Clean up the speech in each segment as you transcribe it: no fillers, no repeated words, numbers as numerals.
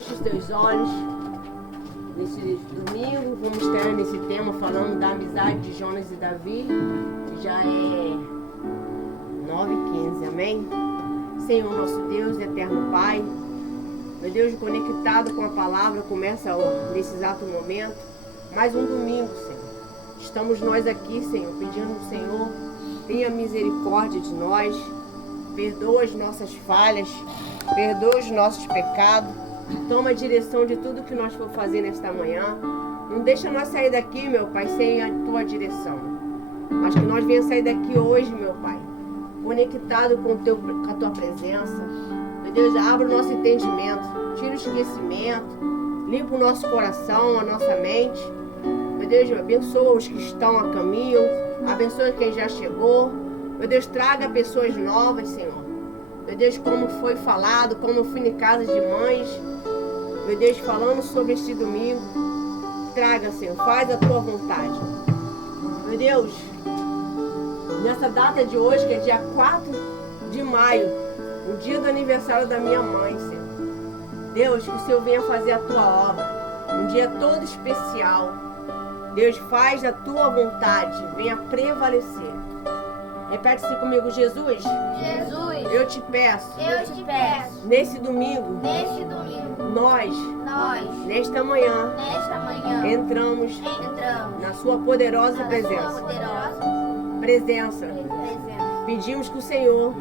Feche os teus olhos. Nesse domingo, vamos estar nesse tema falando da amizade de Jonas e Davi, que já é 9h15, amém? Senhor nosso Deus, eterno Pai, meu Deus, conectado com a palavra, começa nesse exato momento, mais um domingo, Senhor. Estamos nós aqui, Senhor, pedindo ao Senhor, tenha misericórdia de nós, perdoa as nossas falhas, perdoa os nossos pecados, toma a direção de tudo que nós for fazer nesta manhã. Não deixa nós sair daqui, meu Pai, sem a tua direção. Mas que nós venhamos sair daqui hoje, meu Pai, conectado com a tua presença. Meu Deus, abre o nosso entendimento, tira o esquecimento, limpa o nosso coração, a nossa mente. Meu Deus, abençoa os que estão a caminho, abençoa quem já chegou. Meu Deus, traga pessoas novas, Senhor. Meu Deus, como foi falado, como eu fui em casa de mães. Meu Deus, falando sobre este domingo. Traga, Senhor, faz a tua vontade. Meu Deus, nessa data de hoje, que é dia 4 de maio, o dia do aniversário da minha mãe, Senhor. Deus, que o Senhor venha fazer a tua obra. Um dia todo especial. Deus, faz a tua vontade, venha prevalecer. Repete-se comigo, Jesus. Jesus, Eu te peço. Nesse domingo. Nós. Nesta manhã. Entramos. Na sua poderosa presença. Pedimos que o Senhor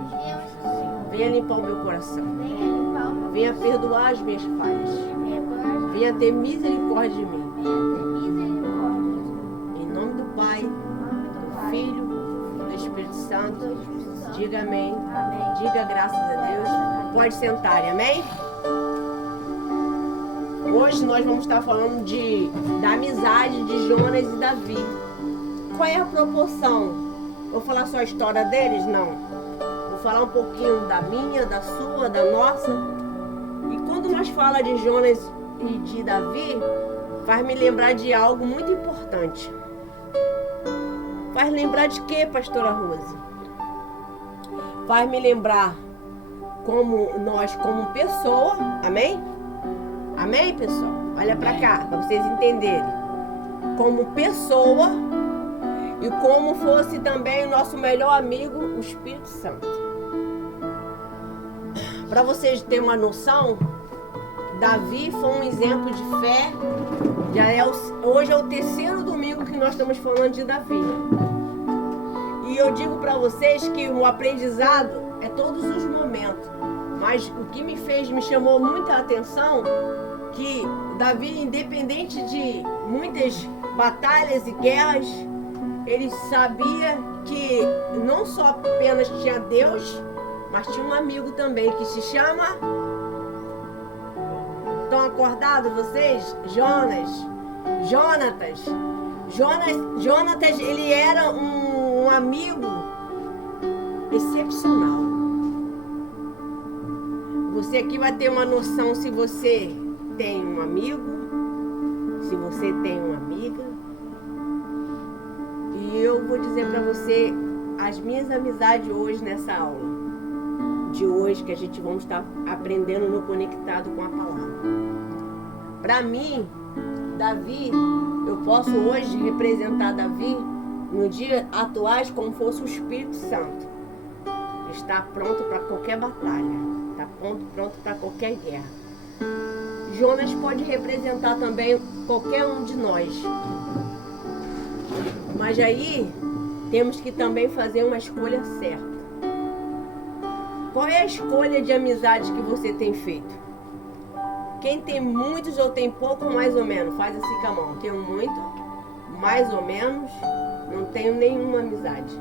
venha limpar o meu coração. Venha perdoar as minhas falhas. Venha ter misericórdia de mim. Em nome do Pai, do Filho, do Espírito Santo. Diga amém. Diga graças a Deus. Pode sentar, amém? Hoje nós vamos estar falando da amizade de Jonas e Davi. Qual é a proporção? Vou falar só a história deles? Não. Vou falar um pouquinho da minha, da sua, da nossa. E quando nós falamos de Jonas e de Davi, faz me lembrar de algo muito importante. Faz lembrar de quê, pastora Rose? Faz me lembrar como nós, como pessoa, amém? Amém, pessoal? Olha pra cá, para vocês entenderem. Como pessoa e como fosse também o nosso melhor amigo, o Espírito Santo. Para vocês terem uma noção, Davi foi um exemplo de fé. Hoje é o terceiro domingo que nós estamos falando de Davi. E eu digo para vocês que o aprendizado é todos os momentos. Mas o que me chamou muita atenção, que Davi, independente de muitas batalhas e guerras, ele sabia que não só apenas tinha Deus, mas tinha um amigo também que se chama... Estão acordados vocês? Jonatas, ele era um amigo excepcional. Você aqui vai ter uma noção se você tem um amigo, se você tem uma amiga. E eu vou dizer para você as minhas amizades hoje nessa aula de hoje, que a gente vamos estar aprendendo no Conectado com a Palavra. Para mim, Davi, eu posso hoje representar Davi no dia atuais como fosse o Espírito Santo. Está pronto para qualquer batalha, está pronto para qualquer guerra. Jonas pode representar também qualquer um de nós. Mas aí temos que também fazer uma escolha certa. Qual é a escolha de amizade que você tem feito? Quem tem muitos ou tem pouco, mais ou menos? Faz assim com a mão. Tenho muito, mais ou menos, não tenho nenhuma amizade.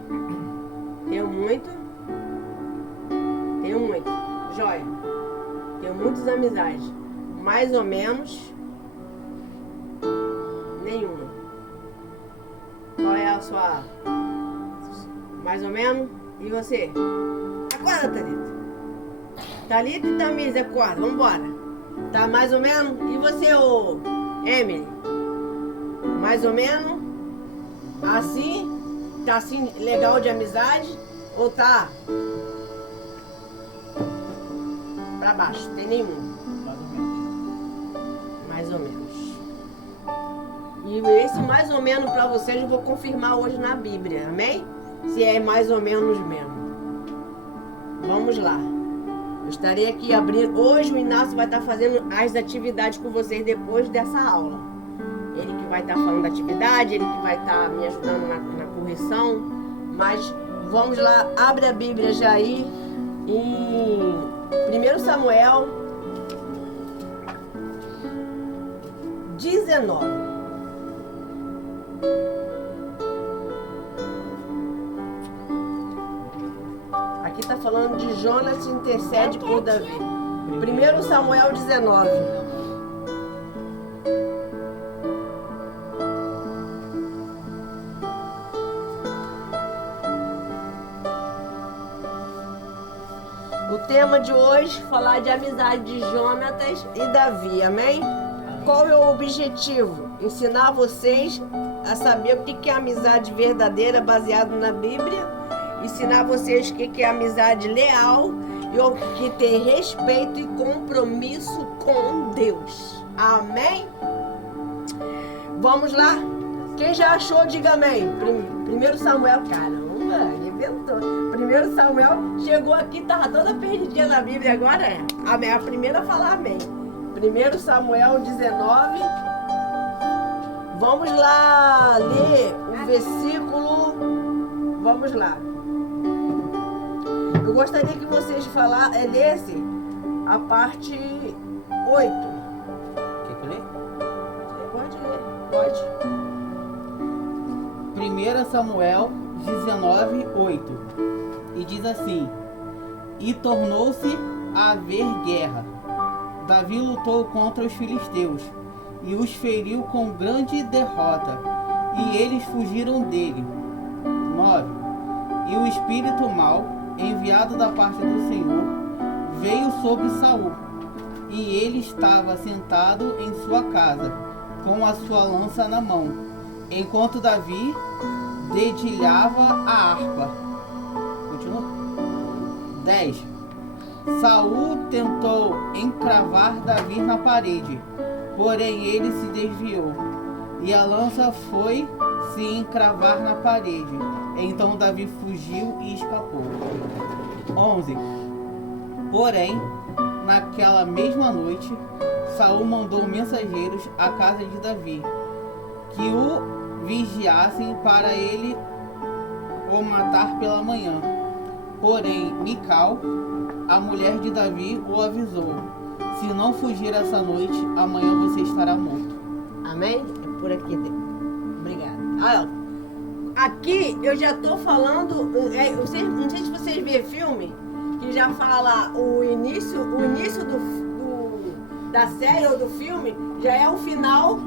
Tenho muito. Joia. Tenho muitas amizades. Mais ou menos, nenhuma. Qual é a sua? Mais ou menos? E você? Acorda, Thalita. Thalita e Tamires, acorda. Vambora. Tá mais ou menos? E você, ô Emily? Mais ou menos? Assim? Tá assim legal de amizade? Ou tá pra baixo? Tem nenhum? Mais ou menos. E esse mais ou menos para vocês eu vou confirmar hoje na Bíblia, amém? Se é mais ou menos mesmo. Vamos lá. Eu estarei aqui abrindo. Hoje o Inácio vai estar fazendo as atividades com vocês depois dessa aula. Ele que vai estar falando da atividade, ele que vai estar me ajudando na correção. Mas vamos lá, abre a Bíblia já aí em 1 Samuel 19. Aqui está falando de Jonas intercede por Davi. 1 Samuel 19. O tema de hoje, falar de amizade de Jonatas e Davi, amém? Qual é o objetivo? Ensinar vocês a saber o que é amizade verdadeira baseado na Bíblia, ensinar vocês o que é amizade leal e o que tem respeito e compromisso com Deus. Amém? Vamos lá? Quem já achou, diga amém. 1 Samuel, caramba, inventou. 1 Samuel chegou aqui, estava toda perdidinha na Bíblia, agora é. Amém. A primeira a falar amém. 1 Samuel 19. Vamos lá ler o versículo. Vamos lá. Eu gostaria que vocês lessem a parte 8. Quer que eu leia? Pode ler, pode. 1 Samuel 19, 8. E diz assim: E tornou-se a haver guerra. Davi lutou contra os filisteus e os feriu com grande derrota, e eles fugiram dele. 9. E o espírito mau, enviado da parte do Senhor, veio sobre Saul, e ele estava sentado em sua casa, com a sua lança na mão, enquanto Davi dedilhava a harpa. Continua. 10. Saul tentou encravar Davi na parede, porém ele se desviou, e a lança foi se encravar na parede. Então Davi fugiu e escapou. 11. Porém, naquela mesma noite, Saul mandou mensageiros à casa de Davi, que o vigiassem para ele o matar pela manhã. Porém, Mical, a mulher de Davi, o avisou: se não fugir essa noite, amanhã você estará morto. Amém? É por aqui. Obrigada. Aqui eu já estou falando. Não sei se vocês viram filme que já fala o início da série ou do filme, já é o final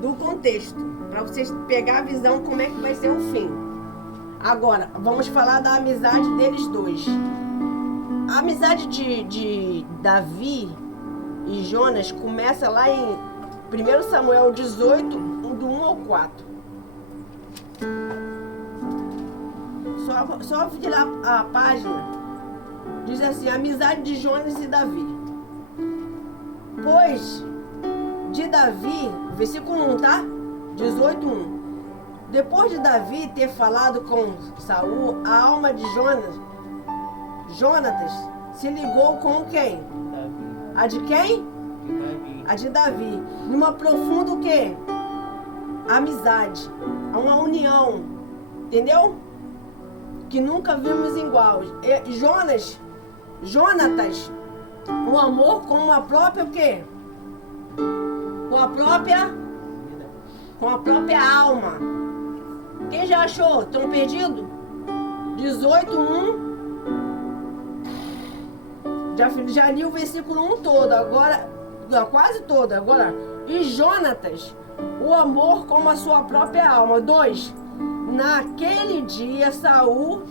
do contexto, para vocês pegar a visão como é que vai ser o fim. Agora, vamos falar da amizade deles dois. A amizade de Davi e Jonas começa lá em 1 Samuel 18, do 1 ao 4. Só virar a página. Diz assim: amizade de Jonas e Davi. Pois de Davi, versículo 1, tá? 18:1. Depois de Davi ter falado com Saul, a alma de Jonatas se ligou com quem? Davi. A de quem? De Davi. A de Davi. Numa profunda o quê? Amizade. Uma união. Entendeu? Que nunca vimos igual. Jonatas, o amor com a própria o quê? Com a própria alma. Quem já achou? Estão perdidos? 18:1. Já li o versículo 1 todo, agora, quase todo, agora. E Jonatas, o amor como a sua própria alma. 2. Naquele dia Saul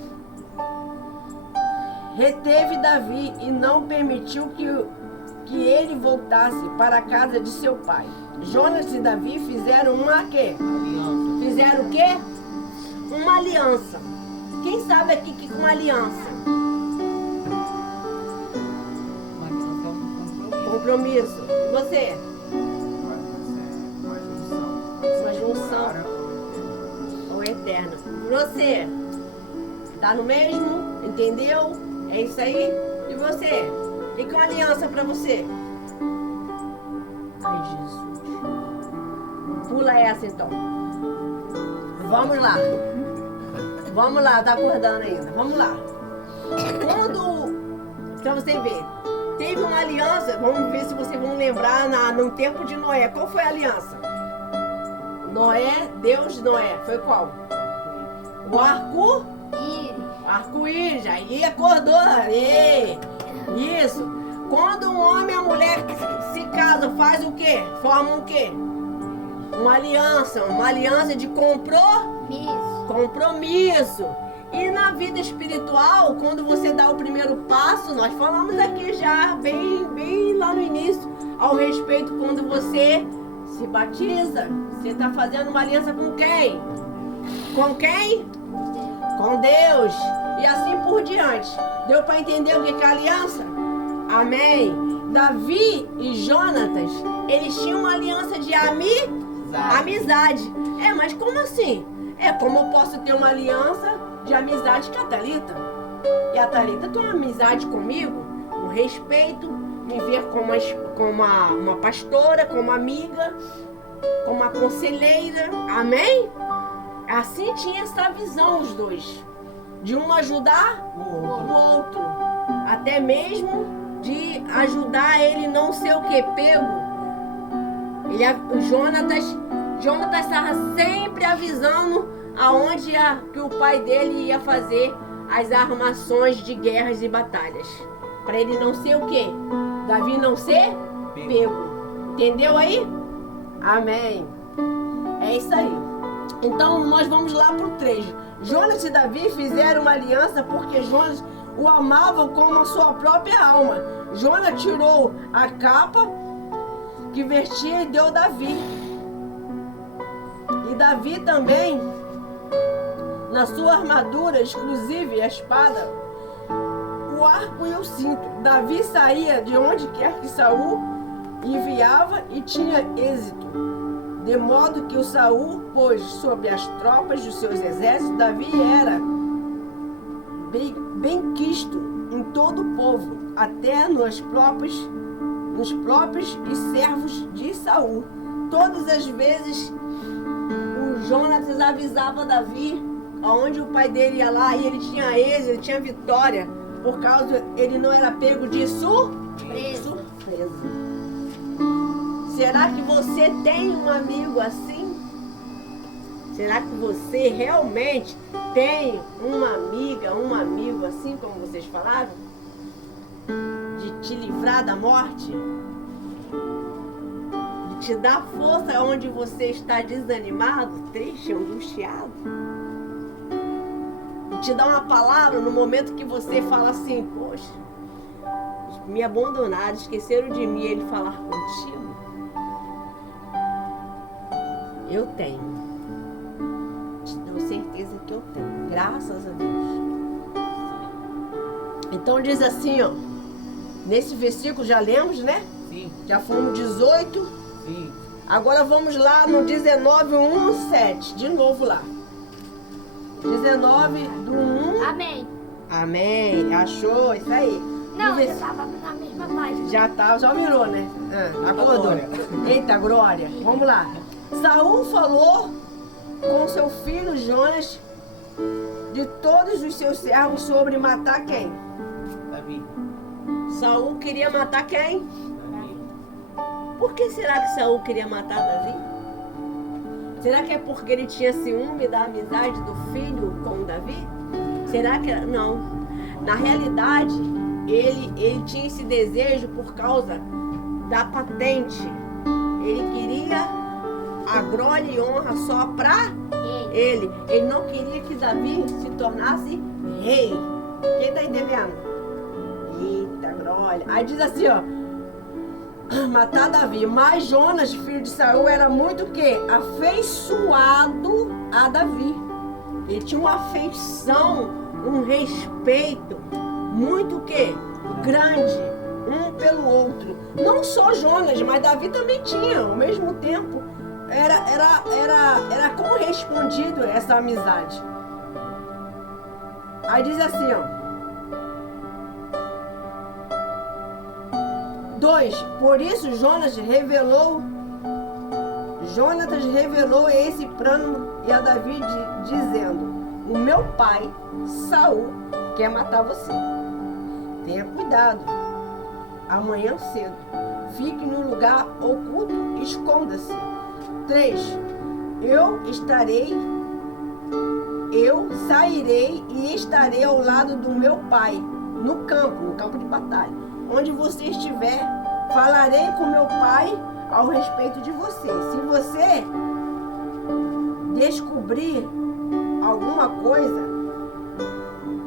reteve Davi e não permitiu que ele voltasse para a casa de seu pai. Jonas e Davi fizeram uma quê? Aliança. Fizeram o quê? Uma aliança. Quem sabe aqui que uma aliança? Uma aliança é um compromisso. Compromisso. E você? Uma junção. Uma junção. eterna. Você, tá no mesmo? Entendeu? É isso aí? E você? E com aliança pra você? Ai, Jesus. Pula essa então. Vamos lá. Vamos lá, tá acordando ainda. Vamos lá. Pra você ver, teve uma aliança, vamos ver se vocês vão lembrar no tempo de Noé. Qual foi a aliança? Noé, Deus de Noé, foi qual? O arco-íris. Aí acordou. Aí. Isso. Quando um homem e a mulher se casam, faz o quê? Formam o quê? Uma aliança de compromisso. E na vida espiritual, quando você dá o primeiro passo, nós falamos aqui já, bem lá no início, ao respeito quando você se batiza, você está fazendo uma aliança com quem? Com quem? Com Deus. E assim por diante. Deu para entender o que é aliança? Amém. Davi e Jonatas, eles tinham uma aliança de amizade. Mas como assim? Como eu posso ter uma aliança de amizade com a Thalita? E a Thalita tem uma amizade comigo, um respeito, me ver como uma pastora, como amiga, como uma conselheira. Amém? Assim tinha essa visão os dois. De um ajudar o outro. Até mesmo de ajudar ele não ser o quê? Pego. O Jonatas estava sempre avisando aonde que o pai dele ia fazer as armações de guerras e batalhas. Para ele não ser o quê? Davi não ser pego. Entendeu aí? Amém. É isso aí. Então nós vamos lá pro 3. Jonas e Davi fizeram uma aliança porque Jonas o amava como a sua própria alma. Jonas tirou a capa que vestia e deu a Davi. E Davi também, na sua armadura exclusiva, a espada, o arco e o cinto. Davi saía de onde quer que Saul enviava e tinha êxito. De modo que o Saul pôs sobre as tropas dos seus exércitos. Davi era bem quisto em todo o povo, até nos próprios e servos de Saul. Todas as vezes o Jonatas avisava Davi aonde o pai dele ia lá e ele tinha êxito, ele tinha vitória, por causa ele não era pego de surpresa. Será que você tem um amigo assim? Será que você realmente tem uma amiga, um amigo assim como vocês falaram? De te livrar da morte? De te dar força onde você está desanimado, triste, angustiado? De te dar uma palavra no momento que você fala assim, poxa, me abandonaram, esqueceram de mim, ele falar contigo? Eu tenho. Te dou certeza que eu tenho. Graças a Deus. Então diz assim, ó. Nesse versículo já lemos, né? Sim. Já fomos 18. Sim. Agora vamos lá no 19, 1, 7. De novo lá. 19 do 1. Amém. Amém. Achou? Isso aí. Não, eu estava na mesma página. Já virou, né? Acordou. Glória. Eita, glória. Vamos lá. Saul falou com seu filho Jonas de todos os seus servos sobre matar quem? Davi. Saul queria matar quem? Davi. Por que será que Saul queria matar Davi? Será que é porque ele tinha ciúme da amizade do filho com Davi? Será que não? Na realidade, ele tinha esse desejo por causa da patente. Ele queria a glória e honra só para ele. Ele não queria que Davi se tornasse rei. Quem tá entendendo? Eita, glória. Aí diz assim, ó. Matar Davi. Mas Jonas, filho de Saul, era muito o quê? Afeiçoado a Davi. Ele tinha uma afeição, um respeito muito o quê? Grande, um pelo outro. Não só Jonas, mas Davi também tinha, ao mesmo tempo, era correspondido essa amizade. Aí diz assim, ó. 2. Por isso Jonatas revelou esse plano e a Davi dizendo: o meu pai, Saul, quer matar você. Tenha cuidado. Amanhã cedo, fique no lugar oculto, esconda-se. 3. Eu sairei e estarei ao lado do meu pai, no campo de batalha. Onde você estiver, falarei com meu pai ao respeito de você. Se você descobrir alguma coisa,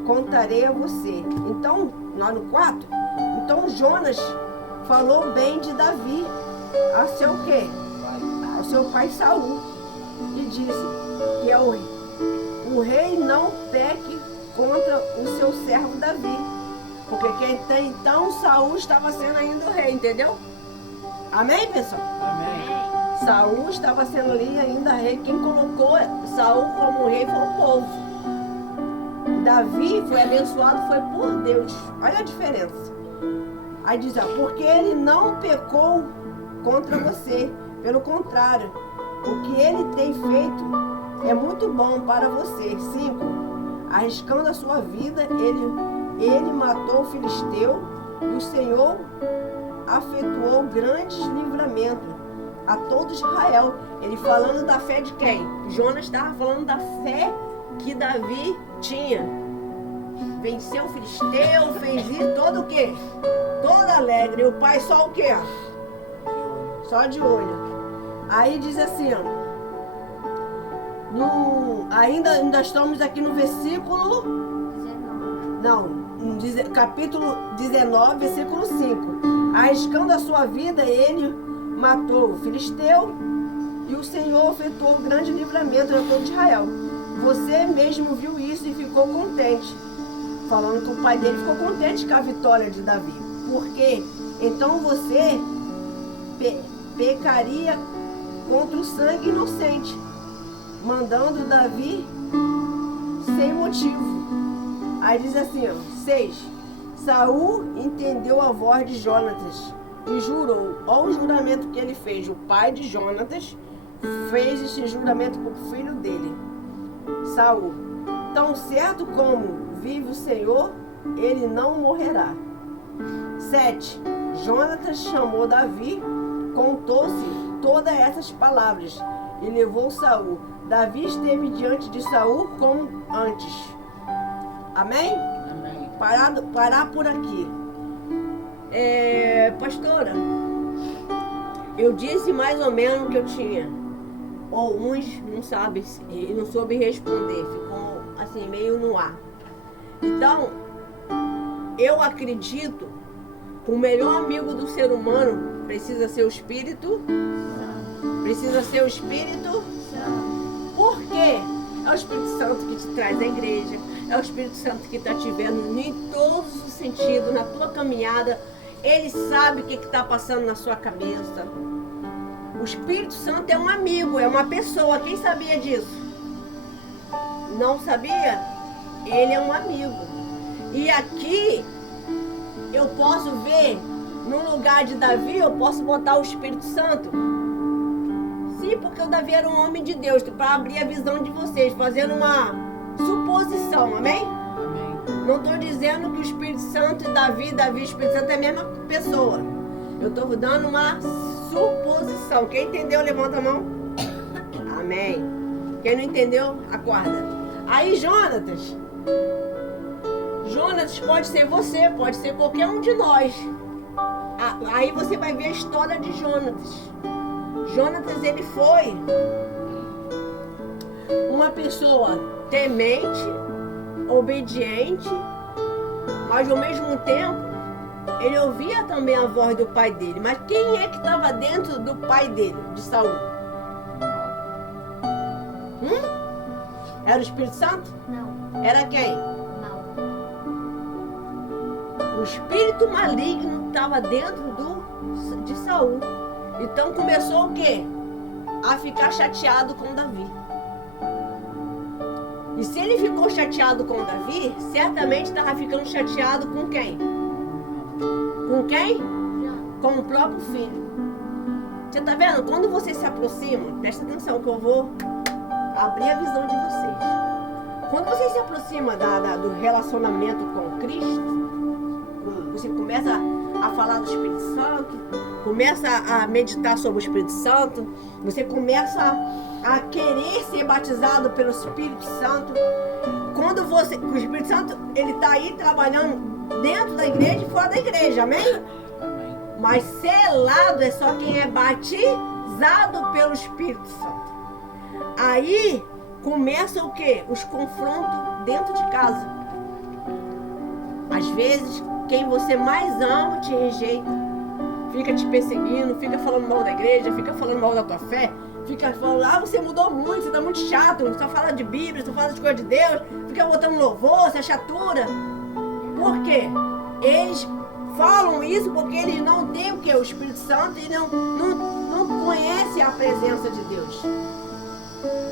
contarei a você. Então, lá no 4, então Jonas falou bem de Davi a seu quê? Ao seu pai Saul. E disse que o rei não peque contra o seu servo Davi. Porque até então Saul estava sendo ainda o rei, entendeu? Amém, pessoal? Amém. Saul estava sendo ali ainda rei. Quem colocou Saul como rei foi o povo. Davi foi abençoado, foi por Deus. Olha a diferença. Aí diz, ó, porque ele não pecou contra você. Pelo contrário, o que ele tem feito é muito bom para você. 5. Arriscando a sua vida, ele matou o filisteu e o Senhor afetuou grandes livramentos a todo Israel. Ele falando da fé de quem? Jonas estava falando da fé que Davi tinha. Venceu o filisteu, fez isso, todo o quê? Todo alegre. E o pai só o quê? Só de olho. Aí diz assim, ó. Ainda estamos aqui no versículo... capítulo 19, versículo 5. Arriscando a sua vida, ele matou o filisteu e o Senhor efetuou um grande livramento a todo Israel. Você mesmo viu isso e ficou contente. Falando que o pai dele ficou contente com a vitória de Davi. Porque então você pecaria contra o sangue inocente, mandando Davi sem motivo. Aí diz assim, ó, 6. Saul entendeu a voz de Jonatas e jurou. Olha o juramento que ele fez. O pai de Jonatas fez esse juramento para o filho dele, Saul. Tão certo como vive o Senhor, ele não morrerá. 7. Jonatas chamou Davi, contou-se todas essas palavras e levou Saul. Davi esteve diante de Saul como antes. Amém? Amém. Parar por aqui. Pastora, eu disse mais ou menos o que eu tinha. Ou uns não sabem, não soube responder. Ficou assim, meio no ar. Então, eu acredito que o melhor amigo do ser humano precisa ser o Espírito. Precisa ser o Espírito. Por quê? É o Espírito Santo que te traz à igreja. É o Espírito Santo que está te vendo em todos os sentidos, na tua caminhada. Ele sabe o que está passando na sua cabeça. O Espírito Santo é um amigo, é uma pessoa. Quem sabia disso? Não sabia? Ele é um amigo. E aqui eu posso ver, no lugar de Davi, eu posso botar o Espírito Santo. Sim, porque o Davi era um homem de Deus, para abrir a visão de vocês, fazendo uma suposição, amém? Amém. Não estou dizendo que o Espírito Santo e Davi e o Espírito Santo é a mesma pessoa. Eu estou dando uma suposição. Quem entendeu, levanta a mão. Amém. Quem não entendeu, acorda. Aí Jonatas pode ser você, pode ser qualquer um de nós. Aí você vai ver a história de Jonatas. Jonatas, ele foi uma pessoa temente, obediente, mas ao mesmo tempo ele ouvia também a voz do pai dele. Mas quem é que estava dentro do pai dele, de Saul? Era o Espírito Santo? Não. Era quem? Não. O espírito maligno estava dentro de Saul. Então começou o quê? a ficar chateado com Davi. E se ele ficou chateado com Davi, certamente estava ficando chateado com quem? Com quem? Com o próprio filho. Você está vendo? Quando você se aproxima, presta atenção que eu vou abrir a visão de vocês. Quando você se aproxima do relacionamento com Cristo, você começa a falar do Espírito Santo, começa a meditar sobre o Espírito Santo, você começa a querer ser batizado pelo Espírito Santo. Quando você, o Espírito Santo, ele está aí trabalhando dentro da igreja e fora da igreja, amém? Mas selado é só quem é batizado pelo Espírito Santo. Aí começa o quê? Os confrontos dentro de casa. Às vezes, quem você mais ama te rejeita, fica te perseguindo, fica falando mal da igreja, fica falando mal da tua fé, fica falando, você mudou muito, você tá muito chato, só fala de Bíblia, só fala de coisa de Deus, fica botando louvor, essa chatura. Por quê? Eles falam isso porque eles não têm o que? O Espírito Santo e não conhecem a presença de Deus.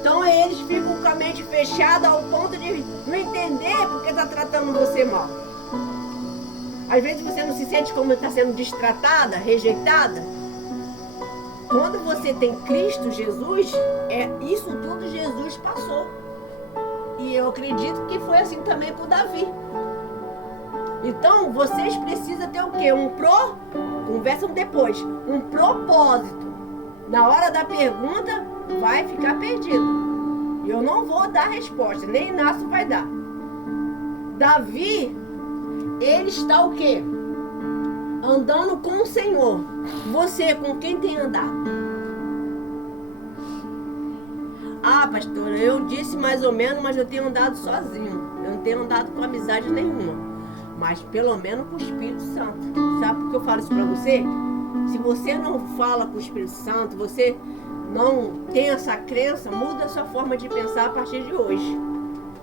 Então eles ficam com a mente fechada ao ponto de não entender porque está tratando você mal. Às vezes você não se sente como está sendo destratada, rejeitada. Quando você tem Cristo Jesus, isso tudo Jesus passou. E eu acredito que foi assim também com Davi. Então vocês precisam ter o quê? Conversam depois, um propósito. Na hora da pergunta, vai ficar perdido. Eu não vou dar resposta, nem Inácio vai dar. Davi, ele está o quê? Andando com o Senhor. Você, com quem tem andado? Ah, pastora, eu disse mais ou menos, mas eu tenho andado sozinho. Eu não tenho andado com amizade nenhuma. Mas pelo menos com o Espírito Santo. Sabe por que eu falo isso pra você? Se você não fala com o Espírito Santo, você não tem essa crença, muda a sua forma de pensar a partir de hoje.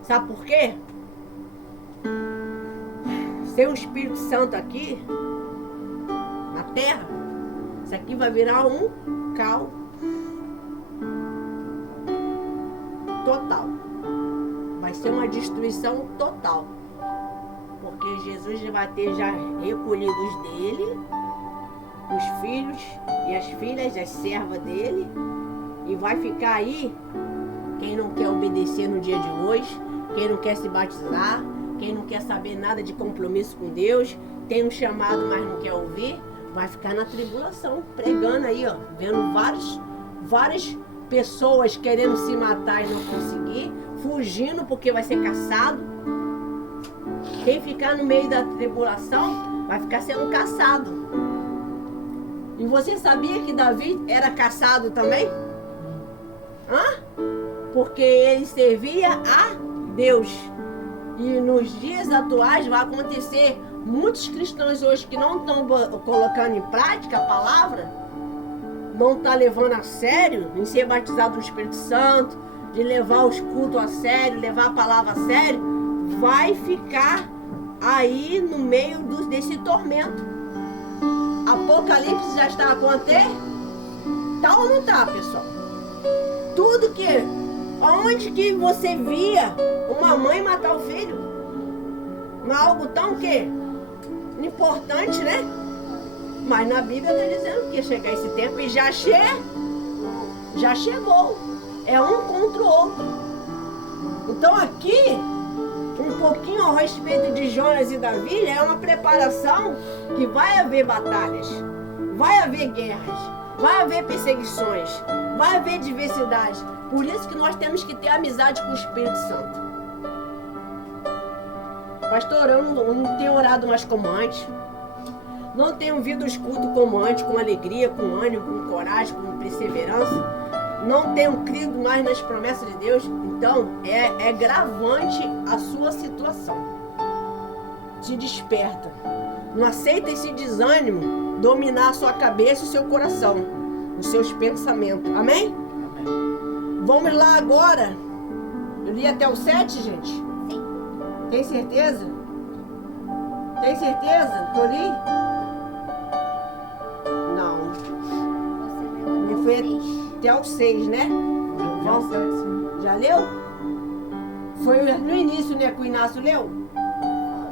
Sabe por quê? Sem o Espírito Santo aqui, na terra, isso aqui vai virar um caos total. Vai ser uma destruição total. Porque Jesus vai ter já recolhido os dele, os filhos e as filhas, as servas dele, e vai ficar aí quem não quer obedecer no dia de hoje, quem não quer se batizar, quem não quer saber nada de compromisso com Deus, tem um chamado, mas não quer ouvir, vai ficar na tribulação, pregando aí, ó, vendo várias pessoas querendo se matar e não conseguir, fugindo porque vai ser caçado. Quem ficar no meio da tribulação vai ficar sendo caçado. E você sabia que Davi era caçado também? Porque ele servia a Deus. E nos dias atuais vai acontecer, muitos cristãos hoje que não estão colocando em prática a palavra, não estão levando a sério, em ser batizado no Espírito Santo, de levar os cultos a sério, levar a palavra a sério, vai ficar aí no meio desse tormento. Apocalipse já está acontecendo? Tá ou não tá, pessoal? Tudo que... Onde que você via uma mãe matar o filho? Algo tão que importante, né? Mas na Bíblia está dizendo que ia chegar esse tempo e já chegou. É um contra o outro. Então aqui, um pouquinho ao respeito de Jonas e Davi, é uma preparação que vai haver batalhas, vai haver guerras, vai haver perseguições, vai haver diversidade. Por isso que nós temos que ter amizade com o Espírito Santo. Pastor, eu não tenho orado mais como antes. Não tenho vindo os cultos como antes, com alegria, com ânimo, com coragem, com perseverança. Não tenho crido mais nas promessas de Deus. Então, é gravante a sua situação. Te desperta. Não aceita esse desânimo dominar a sua cabeça e o seu coração, os seus pensamentos. Amém? Vamos lá agora. Eu li até o 7, gente? Sim. Tem certeza? Tem certeza que eu li? Não. Você leu Me até foi... o 6. até o 6, né? Vamos ser assim. Já leu? Foi no início, né, que o Inácio leu?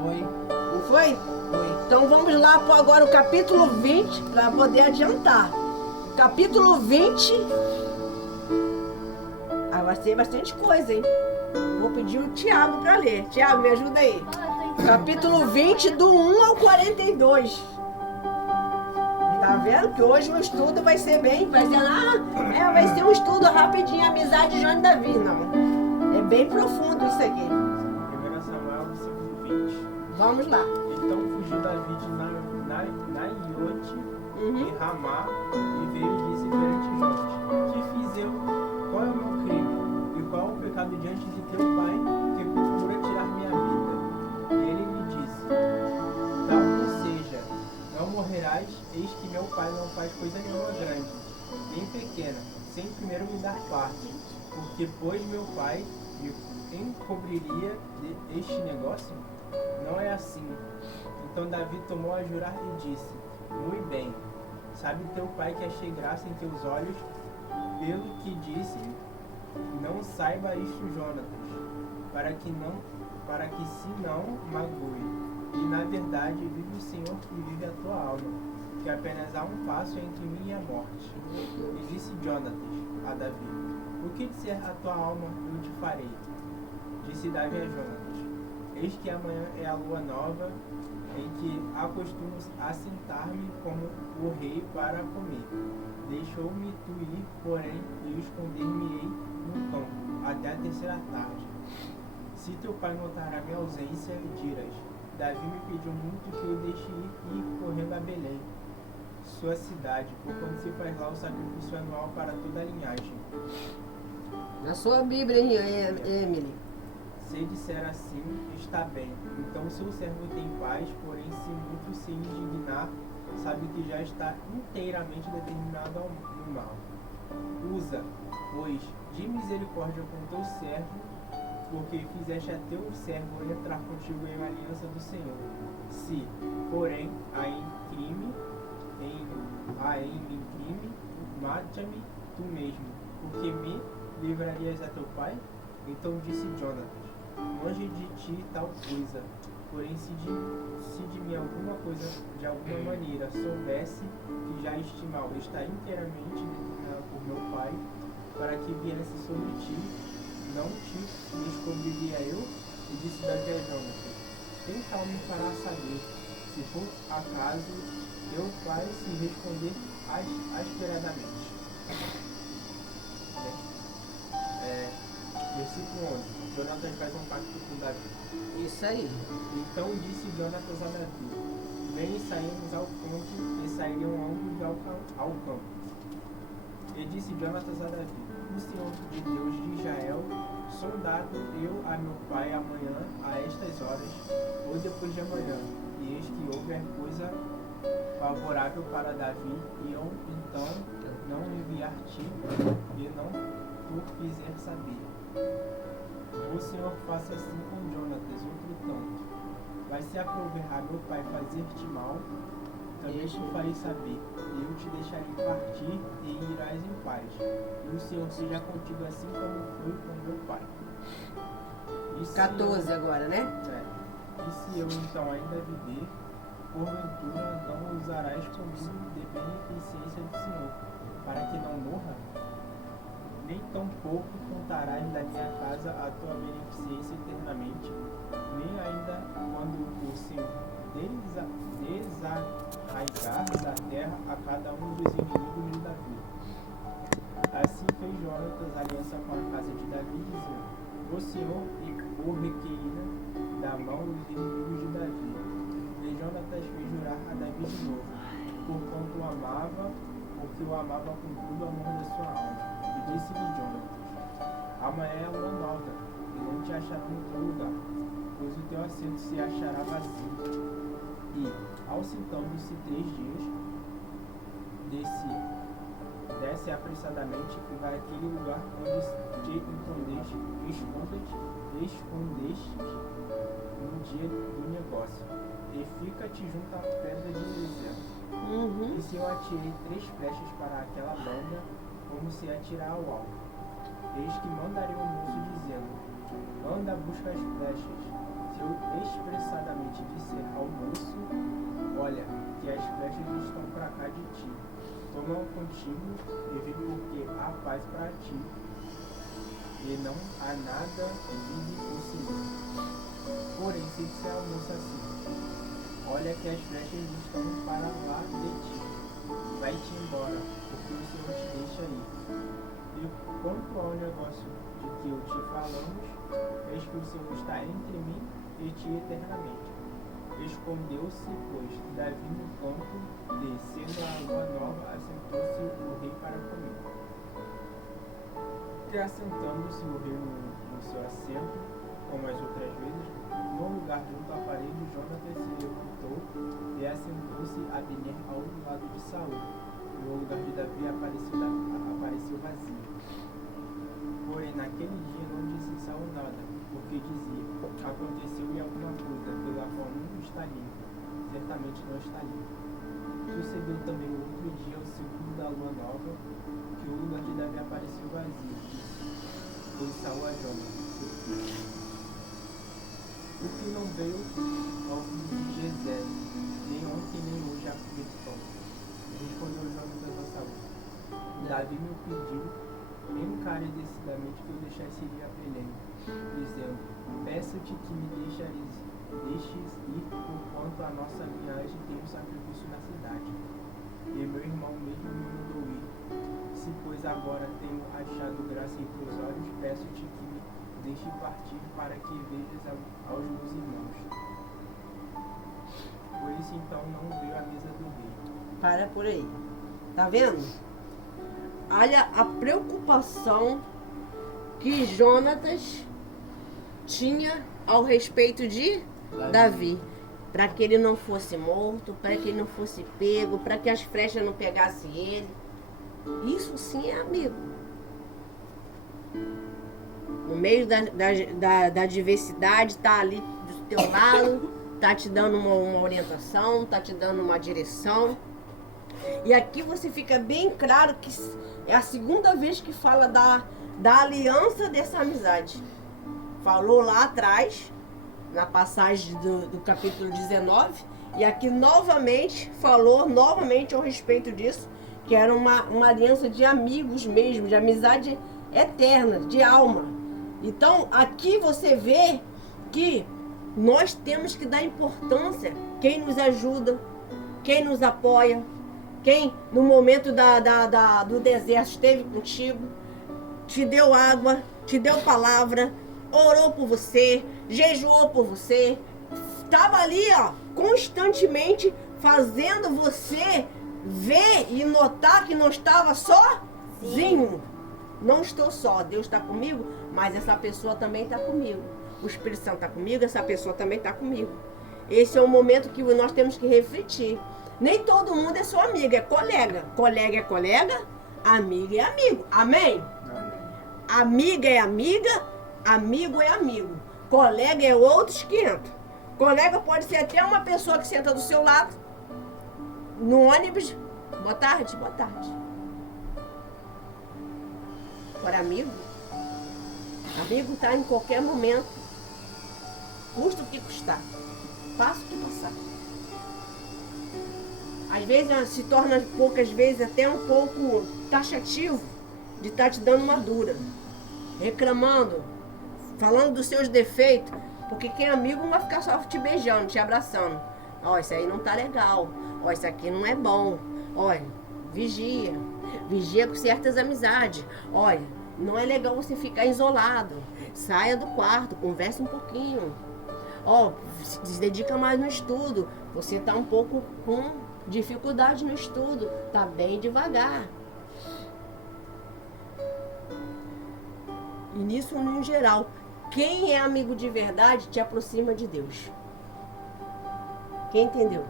Foi. Não foi? Foi. Então vamos lá para agora o capítulo 20, para poder adiantar. Capítulo 20. Ah, vai ser bastante coisa, hein? Vou pedir o Tiago para ler. Tiago, me ajuda aí. Capítulo 20, do 1 ao 42. Tá vendo que hoje o estudo vai ser bem, vai ser um estudo rapidinho, amizade de João e Davi, não. É bem profundo isso aqui. 1 Samuel, versículo 20. Vamos lá. Então fugiu Davi de Naiote e Ramá e veio e disse perante Jonas: Que fiz eu? Qual é o meu crime? E qual é o pecado diante de teu pai que procura tirar minha vida? E ele lhe disse: Tal não seja, não morrerás, eis que meu pai não faz coisa nenhuma grande, nem pequena, sem primeiro me dar parte, porque pois meu pai me encobriria este negócio? Não é assim. Então Davi tomou a jurar e disse: Muito bem, sabe teu pai que achei graça em teus olhos, pelo que disse, não saiba isto Jonatas, para que se não magoe. E na verdade vive o Senhor e vive a tua alma, que apenas há um passo entre mim e a morte. E disse Jonatas a Davi: O que disser a tua alma eu te farei. Disse Davi a Jonatas: Eis que amanhã é a lua nova, em que acostumo assentar-me como o rei para comer. Deixou-me tu ir, porém, eu esconder-me-ei no campo, até a terceira tarde. Se teu pai notar a minha ausência, dirás: Davi me pediu muito que eu deixe ir correndo a Belém, sua cidade, por quando se faz lá o sacrifício anual para toda a linhagem. Na sua Bíblia, hein, Emily? Se disser assim, está bem. Então seu servo tem paz, porém se muito se indignar, sabe que já está inteiramente determinado no mal. Usa, pois, de misericórdia com teu servo, porque fizeste a teu servo entrar contigo em aliança do Senhor. Se, porém, há em crime, mate-me tu mesmo, porque me livrarias a teu pai? Então disse Jonatas: Longe de ti tal coisa, porém se de mim alguma coisa de alguma maneira soubesse que já este mal está inteiramente determinado por meu pai, para que viesse sobre ti, não te descobriria eu? E disse Davi a Jonatas: Quem tal me fará saber, se por acaso teu pai se responder asperadamente? Versículo 11. Jonatas faz um pacto com Davi. Isso aí. Então disse Jonatas a Davi: Vem e saímos ao campo, e saíram ambos ao campo. E disse Jonatas a Davi: O Senhor de Deus de Israel, sondado eu a meu pai amanhã a estas horas, ou depois de amanhã, e eis que houver coisa favorável para Davi, e eu então não enviar-te, e não tu fizer saber. O Senhor faça assim com Jonatas, outro tanto. Vai se aprouver a meu pai fazer-te mal, também te farei saber, e eu te deixarei partir e irás em paz. E o Senhor seja contigo assim como foi com meu pai. 14 agora, né? E se eu então ainda viver, porventura não usarás comigo de beneficência do Senhor, para que não morra? Nem tampouco contarás da minha casa a tua beneficência eternamente, nem ainda quando o Senhor desarraigar da terra a cada um dos inimigos de Davi. Assim fez Jonatas aliança com a casa de Davi, dizendo: O Senhor o requeira da mão dos inimigos de Davi. E Jonatas fez jurar a Davi de novo, porquanto o amava, porque o amava com todo o amor da sua alma. E disse-lhe Jonatas: Amanhã é a lua nova, e não te acharão no teu lugar, pois o teu assento se achará vazio. E, aucitando-se 3 dias, desce apressadamente e vai àquele lugar onde te escondeste no dia do negócio, e fica-te junto à pedra de Eliseu. E se eu atirei 3 flechas para aquela banda, como como se atirar ao alvo. Eis que mandarei o moço dizendo: anda, busca as flechas. Se eu expressadamente disser ao moço: olha, que as flechas estão para cá de ti, toma-o contigo e vem, porque há paz para ti, e não há nada impossível. Porém, se disser ao moço assim: olha, que as flechas estão para lá de ti, vai-te embora, porque o Senhor te deixa ir. E quanto ao negócio de que eu te falamos, eis que o Senhor está entre mim e ti eternamente. Escondeu-se, pois, Davi no campo de, sendo a lua nova, assentou-se o rei para comer. E assentando-se o rei no seu assento, como as outras vezes, no lugar junto à parede, Jonatas se levantou e assentou-se Abner ao lado de Saul. E o lugar de Davi apareceu vazio. Porém, naquele dia não disse Saul nada, porque dizia: aconteceu-lhe alguma coisa pela qual não está limpo, certamente não está limpo. Sucedeu também o outro dia, o segundo da lua nova, que o lugar de Davi apareceu vazio. Disse, pois Saul a Jonatas, seu filho: o que não veio ao filho de Jezeel, nem ontem nem hoje a comer pão. Respondeu Jonatas a Saul: Davi me pediu encarecidamente que eu deixasse ir a Belém, dizendo: peço-te que me deixes ir, porquanto a nossa linhagem tem um sacrifício na cidade. E meu irmão mesmo me mandou ir. Se, pois, agora tenho achado graça em teus olhos, peço-te que me deixe partir para que vejas aos meus irmãos. Por isso, então, não veio à mesa do rei. Para por aí. Tá vendo? Olha a preocupação que Jonatas tinha ao respeito de Davi. Para que ele não fosse morto, para que ele não fosse pego, para que as flechas não pegassem ele. Isso sim é amigo. No meio da adversidade, tá ali do teu lado, tá te dando uma orientação, tá te dando uma direção. E aqui você fica bem claro que é a segunda vez que fala da aliança dessa amizade. Falou lá atrás, na passagem do capítulo 19, e aqui novamente falou novamente ao respeito disso, que era uma aliança de amigos mesmo, de amizade eterna, de alma. Então aqui você vê que nós temos que dar importância quem nos ajuda, quem nos apoia, quem no momento do deserto esteve contigo, te deu água, te deu palavra, orou por você, jejuou por você, estava ali, ó, constantemente fazendo você ver e notar que não estava sozinho. Não estou só, Deus está comigo, mas essa pessoa também está comigo. O Espírito Santo está comigo, essa pessoa também está comigo. Esse é o momento que nós temos que refletir. Nem todo mundo é só amigo, é colega. Colega é colega, amigo é amigo. Amém? Amém. Amiga é amiga, amigo é amigo. Colega é outros 500. Colega pode ser até uma pessoa que senta do seu lado, no ônibus. Boa tarde, boa tarde. Agora amigo está em qualquer momento. Custa o que custar. Passa o que passar. Às vezes se torna poucas vezes até um pouco taxativo de estar te dando uma dura, reclamando, falando dos seus defeitos, porque quem é amigo não vai ficar só te beijando, te abraçando. Ó, isso aí não tá legal. Ó, isso aqui não é bom. Olha, vigia com certas amizades. Olha, não é legal você ficar isolado. Saia do quarto, converse um pouquinho. Ó, se dedica mais no estudo. Você tá um pouco com dificuldade no estudo, tá bem devagar. E nisso, no geral, quem é amigo de verdade te aproxima de Deus. Quem entendeu?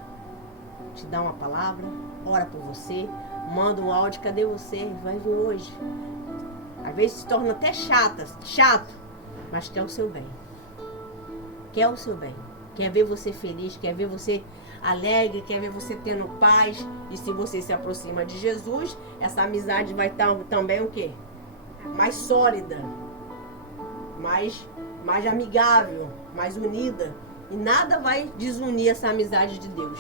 Te dá uma palavra, ora por você, manda um áudio, cadê você? Vai vir hoje. Às vezes se torna até chato, mas quer o seu bem. Quer o seu bem. Quer ver você feliz, quer ver você alegre, quer ver você tendo paz. E se você se aproxima de Jesus, essa amizade vai estar também o quê? Mais sólida, mais amigável, mais unida. E nada vai desunir essa amizade de Deus.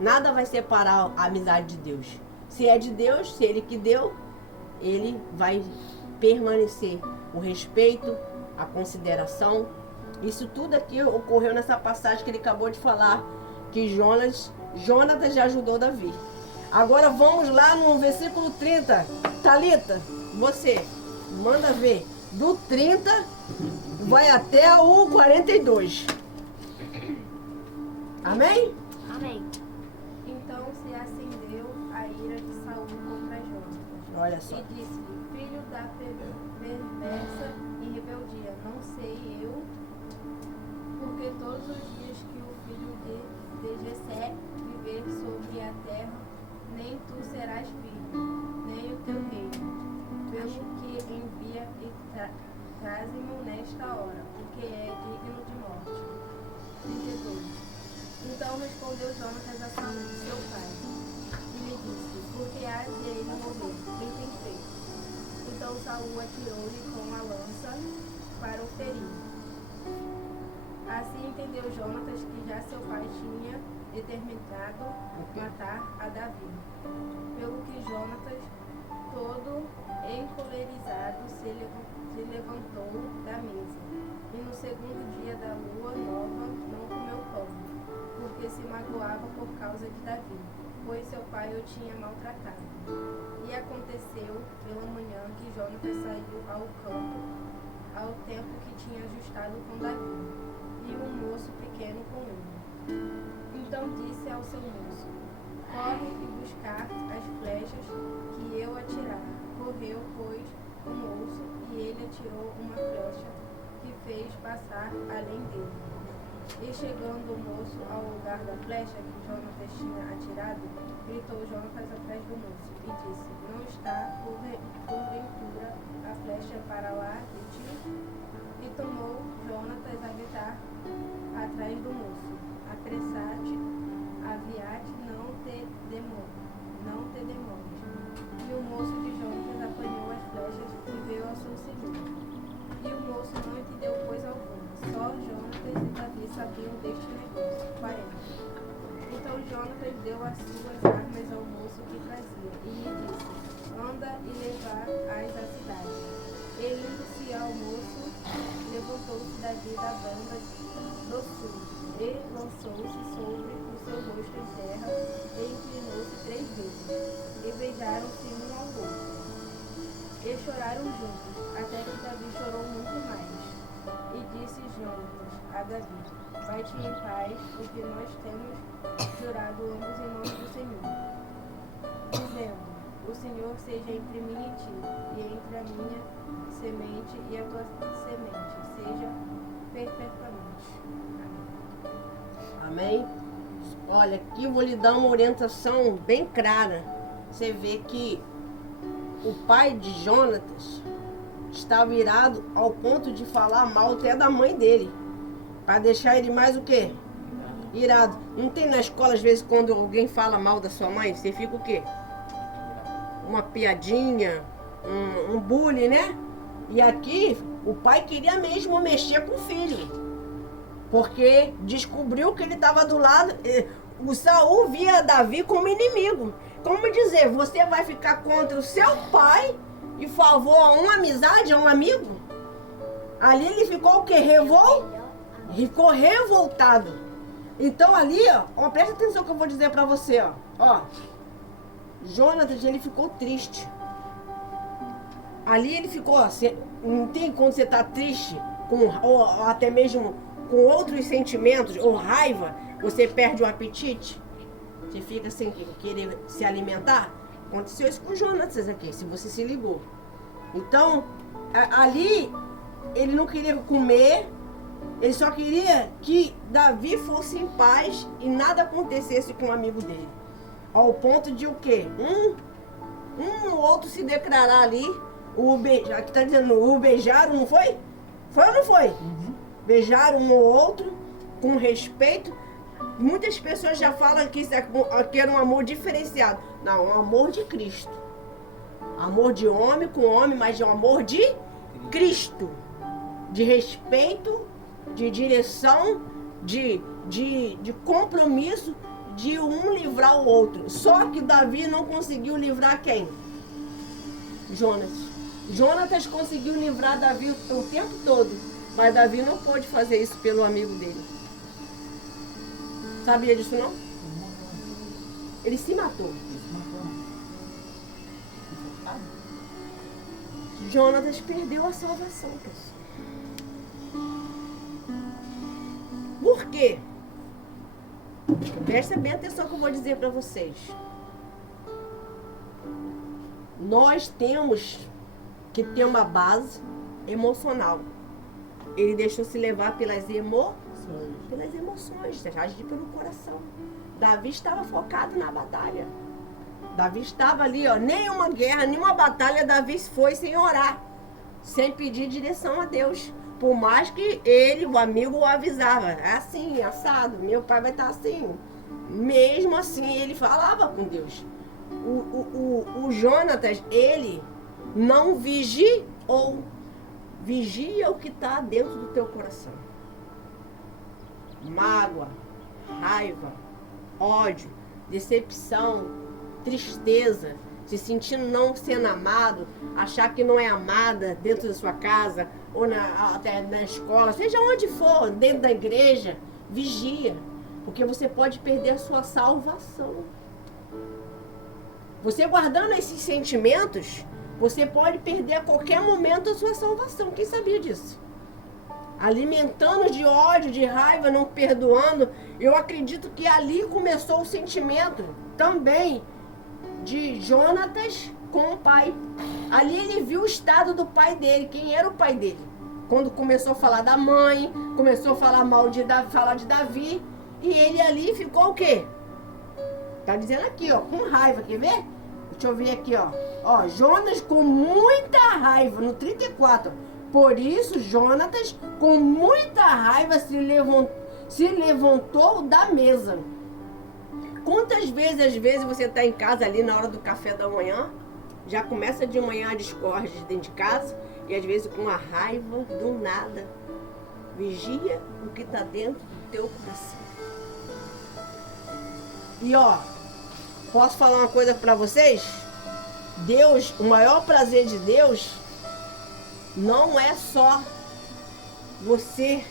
Nada vai separar a amizade de Deus. Se é de Deus, se Ele que deu, Ele vai permanecer. O respeito, a consideração. Isso tudo aqui ocorreu nessa passagem que ele acabou de falar, que Jonatas já ajudou Davi. Agora vamos lá no versículo 30. Thalita, você manda ver. Do 30 vai até o 42. Amém? Amém. Então se acendeu a ira de Saul contra Jonatas. Olha só. E disse-lhe, filho da perversa e rebeldia, não sei eu, porque todos os dias que o filho de Jessé viver sobre a terra, nem tu serás filho, nem o teu reino, pelo que envia e traze-mo nesta hora, porque é digno de morte. 32. Então respondeu Jonatas a Saul de seu pai, e lhe disse, porque há de ele morrer, quem tem feito? Então Saul atirou-lhe com a lança para o ferir. Assim entendeu Jonatas que já seu pai tinha determinado matar a Davi. Pelo que Jonatas, todo encolerizado, se levantou da mesa. E no segundo dia da lua nova não comeu pão, porque se magoava por causa de Davi, pois seu pai o tinha maltratado. E aconteceu pela manhã que Jonatas saiu ao campo, ao tempo que tinha ajustado com Davi, e um moço pequeno com ele. Então disse ao seu moço, corre e buscar as flechas que eu atirar. Correu, pois, o moço, e ele atirou uma flecha que fez passar além dele. E chegando o moço ao lugar da flecha que Jonatas tinha atirado, gritou Jonatas atrás do moço e disse, não está porventura a flecha para lá de ti? E tomou Jonatas a gritar atrás do moço, apressa-te, aviate, não te demores. E o moço de Jonatas apanhou as flechas e veio ao seu senhor. E o moço não entendeu coisa alguma, só Jonatas e Davi sabiam deste negócio. 40. Então Jonatas deu as suas armas ao moço que trazia, e lhe disse, anda e leva-as à cidade. E indo-se ao moço, levantou-se Davi da banda do sul, e lançou-se sobre o seu rosto em terra, e inclinou-se 3 vezes, e beijaram-se um ao outro. E choraram juntos, até que Davi chorou muito mais. E disse Jonatas a Davi, vai-te em paz, porque nós temos jurado ambos em nome do Senhor, dizendo, o Senhor seja entre mim e ti, e entre a minha semente e a tua semente, seja perpetuamente. Amém? Olha, aqui eu vou lhe dar uma orientação bem clara. Você vê que o pai de Jonatas estava irado ao ponto de falar mal até da mãe dele. Para deixar ele mais o quê? Irado. Não tem na escola, às vezes, quando alguém fala mal da sua mãe, você fica o quê? Uma piadinha, um bullying, né? E aqui, o pai queria mesmo mexer com o filho. Porque descobriu que ele estava do lado... O Saul via Davi como inimigo. Como dizer, você vai ficar contra o seu pai em favor a uma amizade, a um amigo? Ali ele ficou o quê? Ficou revoltado. Então ali, ó, presta atenção que eu vou dizer pra você, ó. Jonatas, ele ficou triste. Ali ele ficou, não tem quando você tá triste, ou até mesmo com outros sentimentos, ou raiva, você perde o apetite? Você fica sem querer se alimentar? Aconteceu isso com Jonatas aqui, se você se ligou. Então, ali, ele não queria comer, ele só queria que Davi fosse em paz e nada acontecesse com um amigo dele. Ao ponto de o quê? Um ou outro se declarar ali, aqui tá dizendo, o beijaram, não foi? Foi ou não foi? Uhum. Beijaram um ou outro, com respeito. Muitas pessoas já falam que isso que era um amor diferenciado. Não, um amor de Cristo. Amor de homem com homem, mas é um amor de Cristo. De respeito, de direção, de compromisso, de um livrar o outro. Só que Davi não conseguiu livrar quem? Jonatas. Jonatas conseguiu livrar Davi o tempo todo, mas Davi não pôde fazer isso pelo amigo dele. Sabia disso não? Ele se matou. Jonatas perdeu a salvação, pessoal. Por quê? Presta bem atenção que eu vou dizer para vocês. Nós temos que ter uma base emocional. Ele deixou se levar pelas emoções, agir pelo coração. Davi estava focado na batalha. Davi estava ali, ó, nenhuma guerra, nenhuma batalha Davi foi sem orar, sem pedir direção a Deus. Por mais que ele, o amigo, o avisava, é assim, assado, meu pai vai estar assim. Mesmo assim, ele falava com Deus. O Jonatas, ele não vigiou. Vigia o que está dentro do teu coração. Mágoa, raiva, ódio, decepção, tristeza, se sentindo não sendo amado, achar que não é amada dentro da sua casa, ou até na escola, seja onde for, dentro da igreja, vigia, porque você pode perder a sua salvação. Você guardando esses sentimentos, você pode perder a qualquer momento a sua salvação. Quem sabia disso? Alimentando de ódio, de raiva, não perdoando, eu acredito que ali começou o sentimento também de Jonatas com o pai. Ali ele viu o estado do pai dele, quem era o pai dele. Quando começou a falar da mãe, começou a falar mal de Davi, e ele ali ficou o quê? Tá dizendo aqui, ó, com raiva, quer ver? Deixa eu ver aqui, ó. Ó, Jonas com muita raiva, no 34. Por isso, Jonatas, com muita raiva, se levantou da mesa. Quantas vezes, às vezes, você está em casa ali na hora do café da manhã, já começa de manhã a discórdia dentro de casa, e às vezes com a raiva do nada. Vigia o que está dentro do teu coração. E ó, posso falar uma coisa para vocês? Deus, o maior prazer de Deus não é só você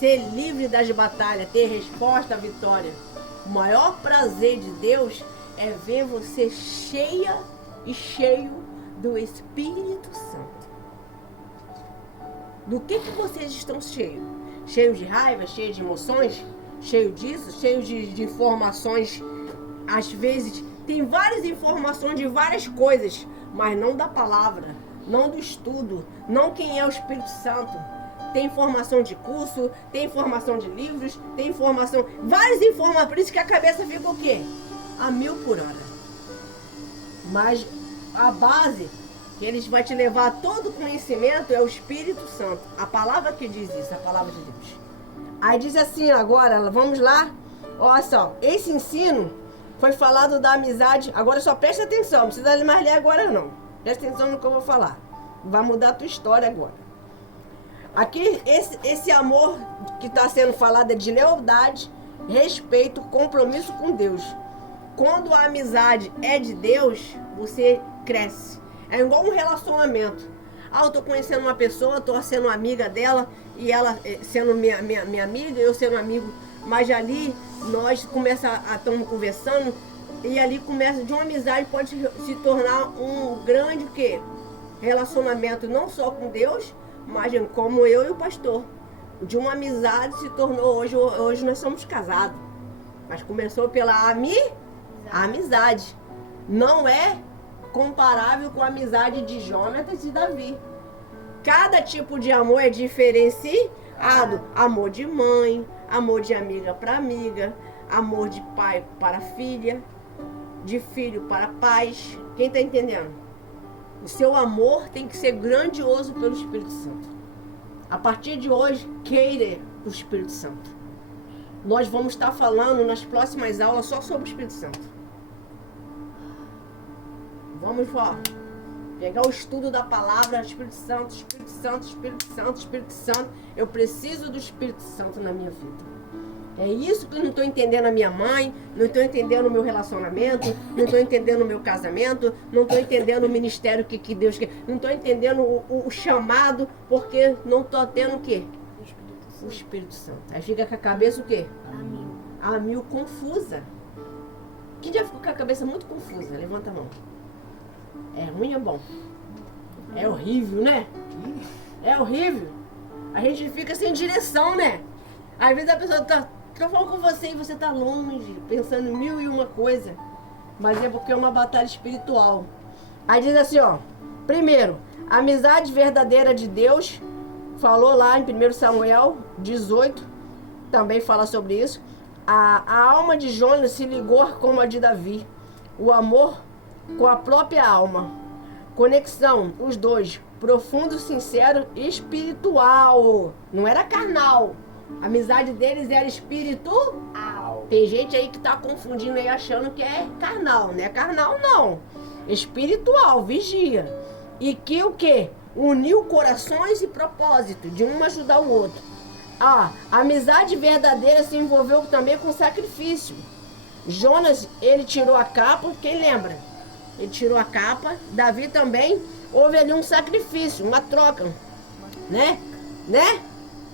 ser livre das batalhas, ter resposta à vitória. O maior prazer de Deus é ver você cheia e cheio do Espírito Santo. Do que vocês estão cheios? Cheios de raiva, cheios de emoções? Cheio disso, cheio de informações. Às vezes tem várias informações de várias coisas, mas não da palavra, não do estudo, não quem é o Espírito Santo. Tem informação de curso, tem informação de livros, tem informação, várias informações, por isso que a cabeça fica o quê? A 1000 por hora. Mas a base que eles vai te levar a todo conhecimento é o Espírito Santo. A palavra que diz isso, a palavra de Deus. Aí diz assim, agora, vamos lá. Olha só, esse ensino foi falado da amizade. Agora só presta atenção, não precisa mais ler agora não. Presta atenção no que eu vou falar. Vai mudar a tua história agora. Aqui, esse amor que está sendo falado é de lealdade, respeito, compromisso com Deus. Quando a amizade é de Deus, você cresce. É igual um relacionamento. Ah, eu tô conhecendo uma pessoa, tô sendo amiga dela, e ela sendo minha amiga, eu sendo amigo. Mas ali, nós estamos conversando, e ali começa de uma amizade, pode se tornar um grande quê? Relacionamento, não só com Deus, mas como eu e o pastor. De uma amizade se tornou, hoje nós somos casados. Mas começou pela amizade. Não é comparável com a amizade de Jonatas e Davi. Cada tipo de amor é diferenciado. Amor de mãe, amor de amiga para amiga, amor de pai para filha, de filho para pais. Quem está entendendo? O seu amor tem que ser grandioso pelo Espírito Santo. A partir de hoje, queira o Espírito Santo. Nós vamos estar falando nas próximas aulas só sobre o Espírito Santo. Vamos pegar o estudo da palavra Espírito Santo, Espírito Santo, Espírito Santo, Espírito Santo. Eu preciso do Espírito Santo na minha vida. É isso que eu não estou entendendo a minha mãe, não estou entendendo o meu relacionamento, não estou entendendo o meu casamento, não estou entendendo o ministério que Deus quer, não estou entendendo o chamado, porque não estou tendo o quê? O Espírito Santo. Aí fica com a cabeça o quê? A mil confusa. Quem já ficou com a cabeça muito confusa? Levanta a mão. É ruim ou bom? É horrível, né? É horrível. A gente fica sem direção, né? Às vezes a pessoa tá falando com você e você tá longe, pensando em mil e uma coisa. Mas é porque é uma batalha espiritual. Aí diz assim, ó. Primeiro, a amizade verdadeira de Deus. Falou lá em 1 Samuel 18. Também fala sobre isso. A alma de Jonas se ligou como a de Davi. O amor com a própria alma. Conexão, os dois. Profundo, sincero e espiritual. Não era carnal. A amizade deles era espiritual. Tem gente aí que tá confundindo aí, achando que é carnal. Não é carnal, não. Espiritual, vigia. E que o quê? Uniu corações e propósito, de um ajudar o outro. A amizade verdadeira se envolveu também com sacrifício. Jonas, ele tirou a capa, quem lembra? Ele tirou a capa. Davi também. Houve ali um sacrifício, uma troca. Né?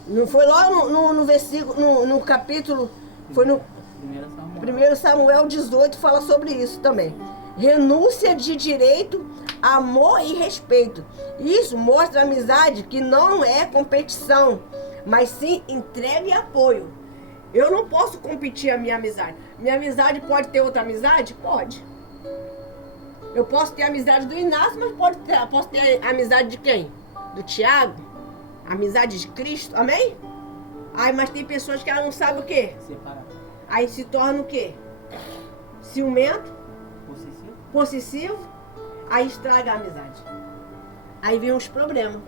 Não foi lá no versículo, no capítulo, foi no 1 Samuel 18, fala sobre isso também. Renúncia de direito, amor e respeito. Isso mostra a amizade que não é competição, mas sim entrega e apoio. Eu não posso competir a minha amizade. Minha amizade pode ter outra amizade? Pode. Eu posso ter a amizade do Inácio, mas posso ter a amizade de quem? Do Tiago? Amizade de Cristo, amém? Ai, mas tem pessoas que ela não sabe o quê? Separar. Aí se torna o quê? Ciumento, possessivo, aí estraga a amizade. Aí vem os problemas.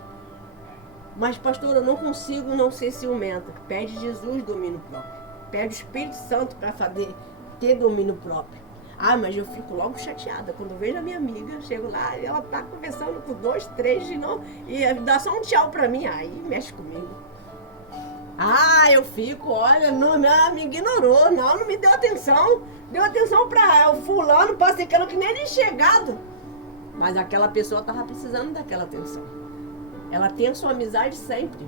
Mas, pastor, eu não consigo não ser ciumenta. Pede Jesus domínio próprio. Pede o Espírito Santo para ter domínio próprio. Ah, mas eu fico logo chateada. Quando eu vejo a minha amiga, chego lá e ela tá conversando com 2, 3 de novo e dá só um tchau pra mim. Aí mexe comigo. Ah, eu fico, olha, não, me ignorou, não me deu atenção. Deu atenção pra o fulano, passei aquilo que nem chegado. Mas aquela pessoa tava precisando daquela atenção. Ela tem a sua amizade sempre.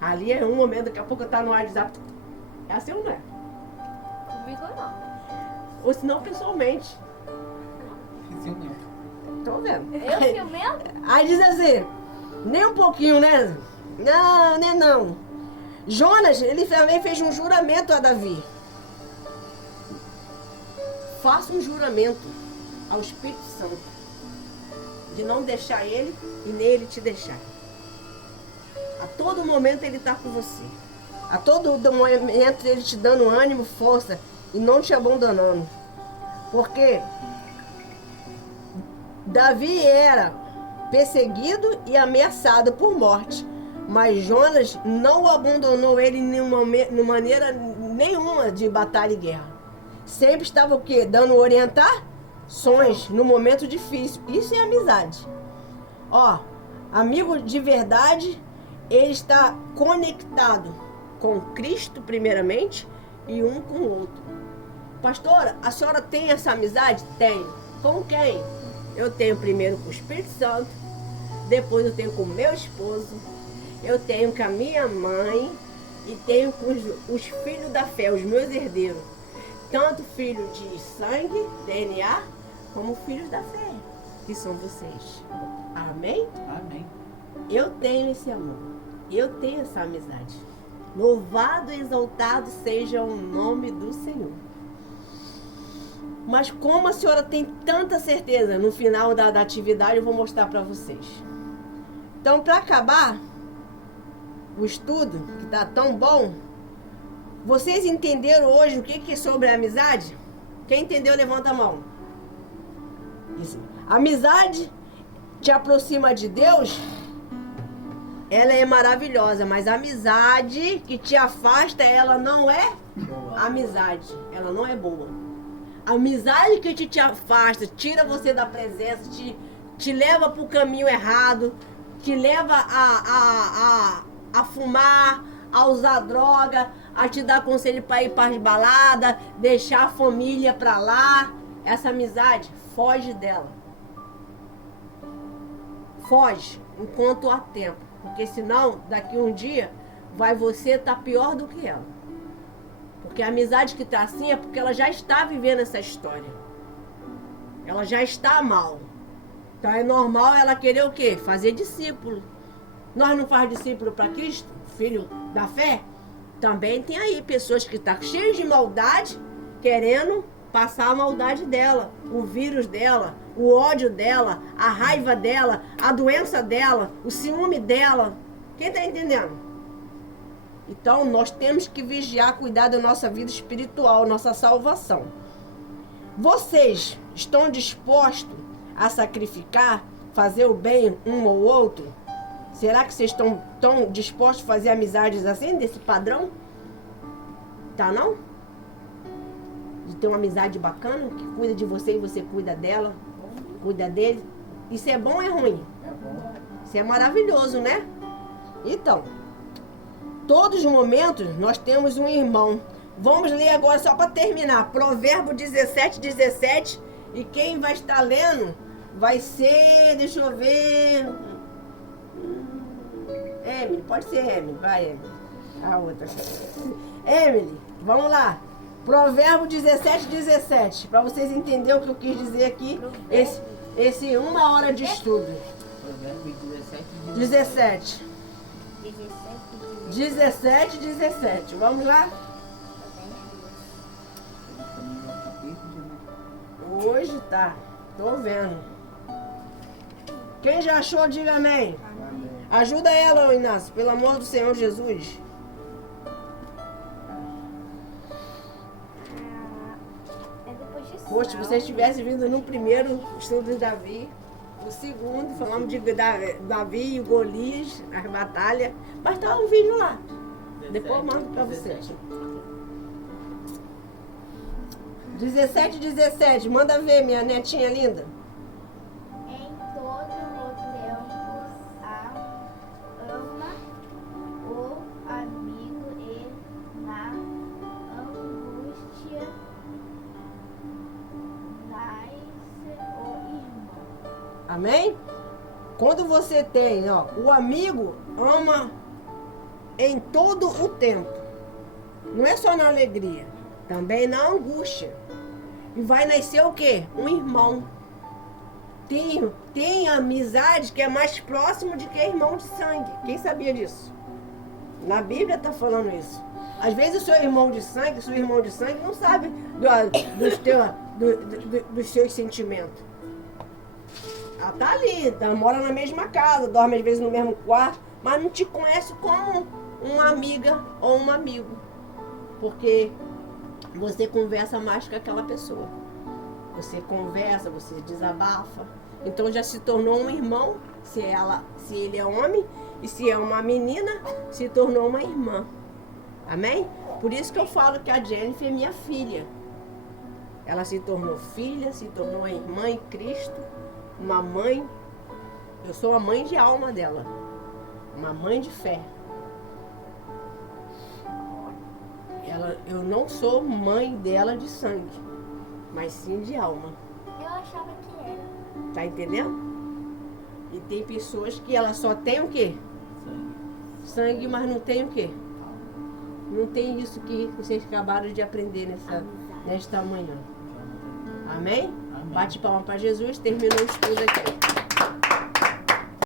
Ali é um momento, daqui a pouco tá no WhatsApp. É assim ou não é? Comigo não. Ou se não, pessoalmente. Tô vendo. Eu ciumento? Aí diz assim, nem um pouquinho, né? Não, nem não. Jonas, ele também fez um juramento a Davi. Faça um juramento ao Espírito Santo de não deixar ele e nem ele te deixar. A todo momento ele está com você. A todo momento ele te dando ânimo, força e não te abandonando. Porque Davi era perseguido e ameaçado por morte. Mas Jonas não abandonou ele de maneira nenhuma de batalha e guerra. Sempre estava o quê? Dando orientações no momento difícil. Isso é amizade. Ó, amigo de verdade, ele está conectado com Cristo primeiramente e um com o outro. Pastora, a senhora tem essa amizade? Tenho. Com quem? Eu tenho primeiro com o Espírito Santo, depois eu tenho com o meu esposo, eu tenho com a minha mãe e tenho com os filhos da fé, os meus herdeiros. Tanto filho de sangue, DNA, como filhos da fé, que são vocês. Amém? Amém. Eu tenho esse amor, eu tenho essa amizade. Louvado e exaltado seja o nome do Senhor. Mas como a senhora tem tanta certeza, no final da atividade eu vou mostrar para vocês. Então, para acabar o estudo, que está tão bom, vocês entenderam hoje o que é sobre a amizade? Quem entendeu, levanta a mão. Isso. Amizade te aproxima de Deus, ela é maravilhosa, mas a amizade que te afasta, ela não é A amizade, ela não é boa. A amizade que te afasta, tira você da presença, te leva para o caminho errado, te leva a fumar, a usar droga, a te dar conselho para ir para as baladas, deixar a família para lá. Essa amizade, foge dela. Foge enquanto há tempo. Porque senão, daqui um dia, você estar pior do que ela. Porque a amizade que está assim é porque ela já está vivendo essa história. Ela já está mal. Então é normal ela querer o quê? Fazer discípulo. Nós não faz discípulo para Cristo, filho da fé? Também tem aí pessoas que estão cheias de maldade, querendo passar a maldade dela, o vírus dela, o ódio dela, a raiva dela, a doença dela, o ciúme dela. Quem está entendendo? Então, nós temos que vigiar, cuidar da nossa vida espiritual, nossa salvação. Vocês estão dispostos a sacrificar, fazer o bem um ou outro? Será que vocês estão dispostos a fazer amizades assim, desse padrão? Tá não? De ter uma amizade bacana, que cuida de você e você cuida dela, cuida dele. Isso é bom ou é ruim? É bom. Isso é maravilhoso, né? Então, todos os momentos nós temos um irmão. Vamos ler agora só para terminar. Provérbio 17:17. E quem vai estar lendo vai ser, deixa eu ver. Emily, pode ser Emily. Vai, Emily. A outra. Emily, vamos lá. Provérbio 17:17. Para vocês entenderem o que eu quis dizer aqui. Esse 1 hora de estudo. Provérbio 17. 17. Vamos lá? Hoje tá. Tô vendo. Quem já achou, diga amém. Amém. Ajuda ela, Inácio, pelo amor do Senhor Jesus. É depois de Poxa, se vocês tivessem vindo no primeiro estudo de Davi, o segundo, falamos de Davi e Golias, as batalhas, mas tá um vídeo lá. Depois eu mando pra vocês. 17, manda ver, minha netinha linda. Em todo o tempo, ama o amigo e na angústia nasce o irmão. Amém? Quando você tem, o amigo ama em todo o tempo. Não é só na alegria, também na angústia. E vai nascer o quê? Um irmão. Tem amizade que é mais próximo de que irmão de sangue. Quem sabia disso? Na Bíblia está falando isso. Às vezes o seu irmão de sangue, seu irmão de sangue não sabe dos seus sentimentos. Ela tá ali, mora na mesma casa, dorme às vezes no mesmo quarto, mas não te conhece como uma amiga ou um amigo. Porque você conversa mais com aquela pessoa. Você conversa, você desabafa. Então já se tornou um irmão, se ele é homem, e se é uma menina, se tornou uma irmã. Amém? Por isso que eu falo que a Jennifer é minha filha. Ela se tornou filha, se tornou uma irmã em Cristo, uma mãe. Eu sou a mãe de alma dela, uma mãe de fé. Eu não sou mãe dela de sangue, mas sim de alma. Eu achava que era. Tá entendendo? E tem pessoas que ela só tem o quê? Sangue, mas não tem o quê? Não tem isso que vocês acabaram de aprender nesta manhã. Amém? Amém. Bate palma para Jesus, terminou o estudo aqui.